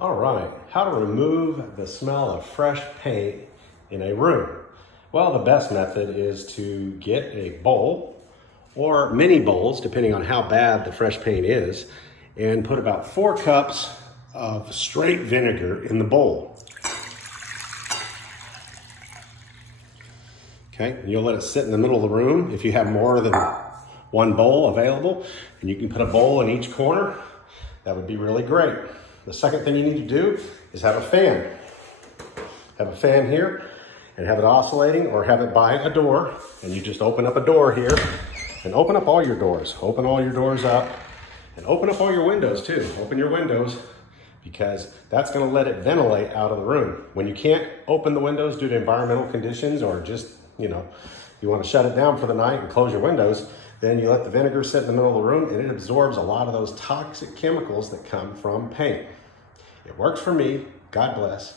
All right, how to remove the smell of fresh paint in a room. Well, the best method is to get a bowl or mini bowls, depending on how bad the fresh paint is, and put about 4 cups of straight vinegar in the bowl. Okay, and you'll let it sit in the middle of the room if you have more than one bowl available, and you can put a bowl in each corner. That would be really great. The second thing you need to do is have a fan. Have a fan here and have it oscillating, or have it by a door, and you just open up a door here and open up all your doors. Open all your doors up and open up all your windows too. Open your windows, because that's going to let it ventilate out of the room. When you can't open the windows due to environmental conditions, or just, you want to shut it down for the night and close your windows, then you let the vinegar sit in the middle of the room and it absorbs a lot of those toxic chemicals that come from paint. It works for me. God bless.